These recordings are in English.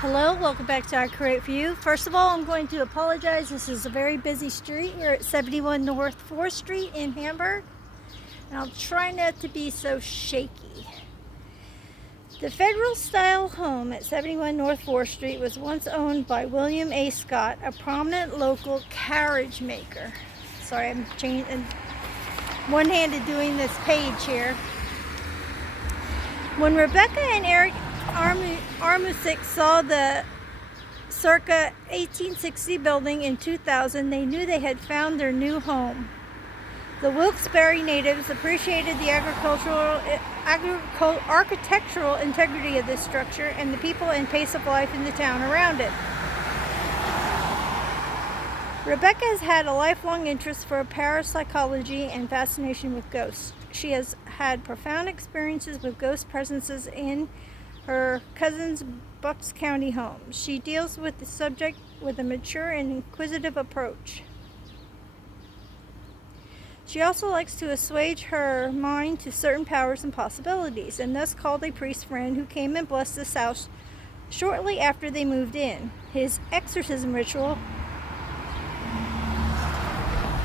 Hello, welcome back to our Create For You. First of all, I'm going to apologize. This is a very busy street. We're at 71 North 4th Street in Hamburg. And I'll try not to be so shaky. The federal-style home at 71 North 4th Street was once owned by William A. Scott, a prominent local carriage maker. Sorry, I'm one-handed doing this page here. When Rebecca and Eric Armusik saw the circa 1860 building in 2000, they knew they had found their new home. The Wilkes-Barre natives appreciated the architectural integrity of this structure and the people and pace of life in the town around it. Rebecca has had a lifelong interest for parapsychology and fascination with ghosts. She has had profound experiences with ghost presences in her cousin's Bucks County home. She deals with the subject with a mature and inquisitive approach. She also likes to assuage her mind to certain powers and possibilities, and thus called a priest friend who came and blessed this house shortly after they moved in. His exorcism ritual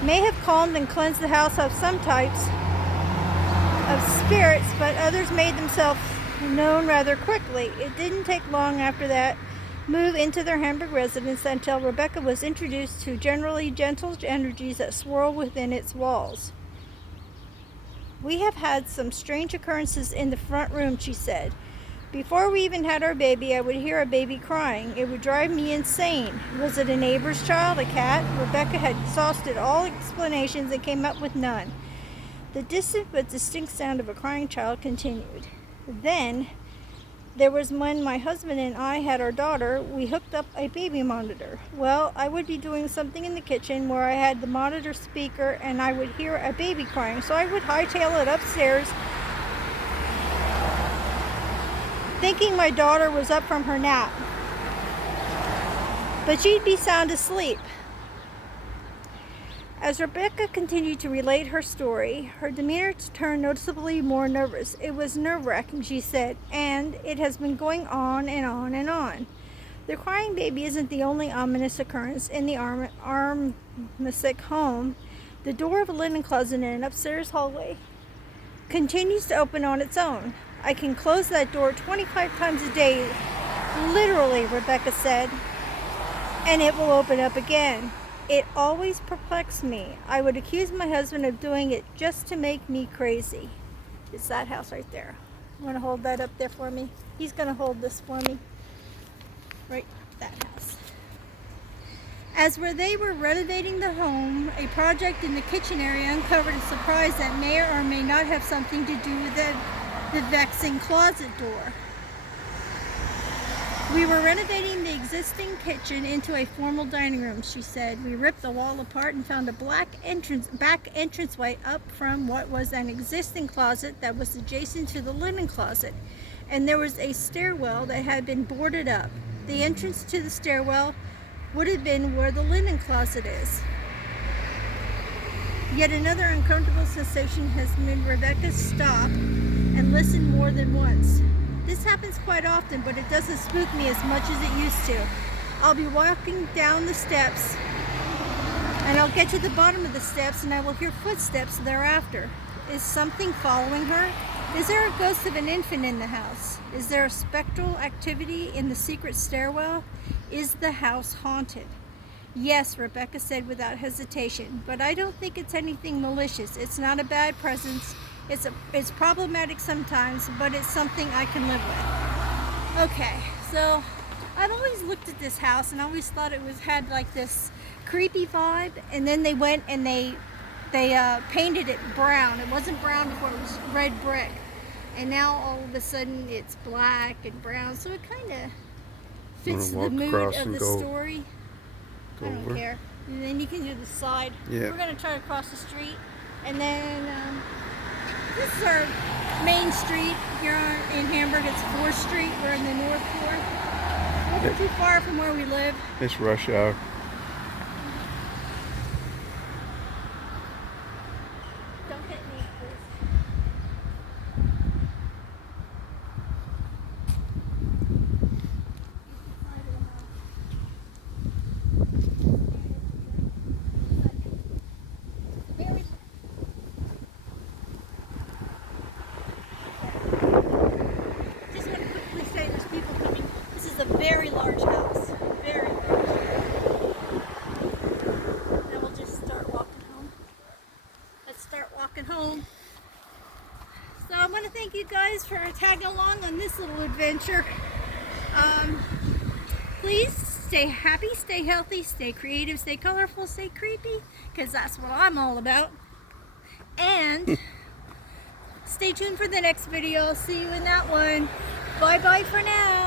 may have calmed and cleansed the house of some types of spirits, but others made themselves known rather quickly. It didn't take long after that move into their Hamburg residence until Rebecca was introduced to generally gentle energies that swirl within its walls. "We have had some strange occurrences in the front room," she said. "Before we even had our baby, I would hear a baby crying. It would drive me insane. Was it a neighbor's child, a cat?" Rebecca had exhausted all explanations and came up with none. The distant but distinct sound of a crying child continued. "Then there was when my husband and I had our daughter. We hooked up a baby monitor. Well, I would be doing something in the kitchen where I had the monitor speaker and I would hear a baby crying. So I would hightail it upstairs, thinking my daughter was up from her nap. But she'd be sound asleep." As Rebecca continued to relate her story, her demeanor turned noticeably more nervous. "It was nerve-wracking," she said, "and it has been going on and on and on. The crying baby isn't the only ominous occurrence in the Armusik home. The door of a linen closet in an upstairs hallway continues to open on its own. I can close that door 25 times a day, literally," Rebecca said, "and it will open up again. It always perplexed me. I would accuse my husband of doing it just to make me crazy." It's that house right there. You want to hold that up there for me? He's going to hold this for me. Right, that house. As they were renovating the home, a project in the kitchen area uncovered a surprise that may or may not have something to do with the vexing closet door. "We were renovating the existing kitchen into a formal dining room," she said. "We ripped the wall apart and found a back entranceway up from what was an existing closet that was adjacent to the linen closet, and there was a stairwell that had been boarded up. The entrance to the stairwell would have been where the linen closet is." Yet another uncomfortable sensation has made Rebecca stop and listen more than once. "This happens quite often, but it doesn't spook me as much as it used to. I'll be walking down the steps, and I'll get to the bottom of the steps, and I will hear footsteps thereafter. Is something following her? Is there a ghost of an infant in the house? Is there a spectral activity in the secret stairwell? Is the house haunted?" "Yes," Rebecca said without hesitation, "but I don't think it's anything malicious. It's not a bad presence. It's problematic sometimes, but it's something I can live with." Okay, so I've always looked at this house and always thought it had like this creepy vibe, and then they went and they painted it brown. It wasn't brown before, it was red brick, and now all of a sudden it's black and brown, so it kind of fits the mood of the story. I don't care. And then you can do the side. Yeah. We're going to try to cross the street, and then this is our main street here in Hamburg. It's 4th Street. We're in the North 4th. Not too far from where we live. It's rush hour. Don't hit me, please. Very large house. Very large. Then we'll just start walking home. Let's start walking home. So I want to thank you guys for tagging along on this little adventure. Please stay happy, stay healthy, stay creative, stay colorful, stay creepy, because that's what I'm all about. And stay tuned for the next video. I'll see you in that one. Bye bye for now.